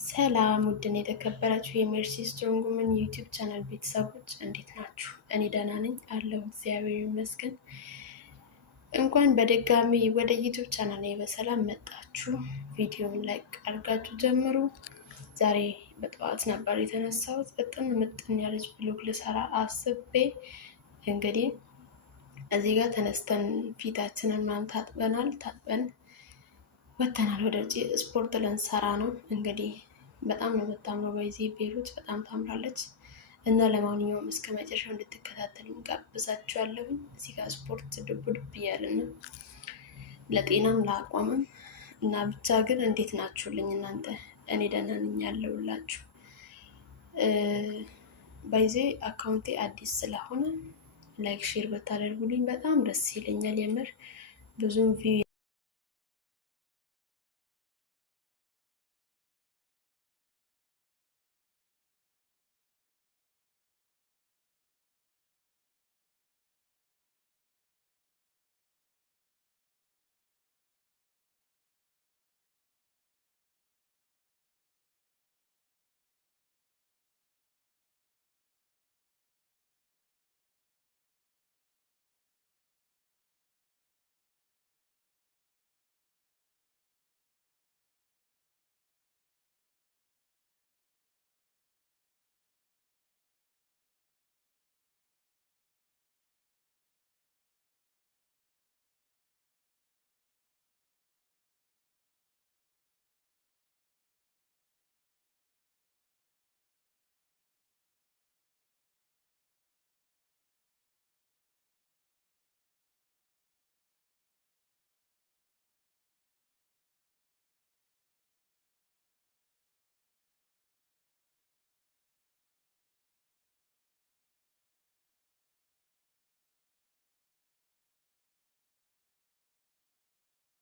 ሰላም ውድን የተከበራችሁ የሜርሲ ስትሮንግ ውመን ዩቲዩብ ቻናል ቤተሰቦች እንዴት ናችሁ? እኔ ደህና ነኝ አለሁ እግዚአብሔር ይመስገን። እንኳን በድጋሚ ወደ ዩቲዩብ ቻናል በሰላም መጣችሁ። ቪዲዮውን ላይክ አድርጋችሁ ጀምሩ። ዛሬ በጠዋት ነበር የተነሳሁት። ምጥን ያለች ብሎግ ልሰራ አስቤ እንግዲህ እዚህ ጋር ተነስተን ፊታችንን ምናምን ታጥበን ወተናል። ወደ ውጭ ስፖርት ልንሰራ ነው እንግዲህ በጣም ነው የምታምረው። በዚህ ቤሩት በጣም ታምራለች እና ለማንኛውም እስከ መጨረሻው እንድትከታተሉኝ ጋብዛችኋለሁ። እዚህ ጋር ስፖርት ዱብ እያልን ነው ለጤናም ለአቋምም እና ብቻ ግን እንዴት ናችሁልኝ እናንተ? እኔ ደህና ነኝ ያለሁላችሁ። በዚህ አካውንቴ አዲስ ስለሆነ ላይክ ሼር ብታደርጉልኝ በጣም ደስ ይለኛል። የምር ብዙም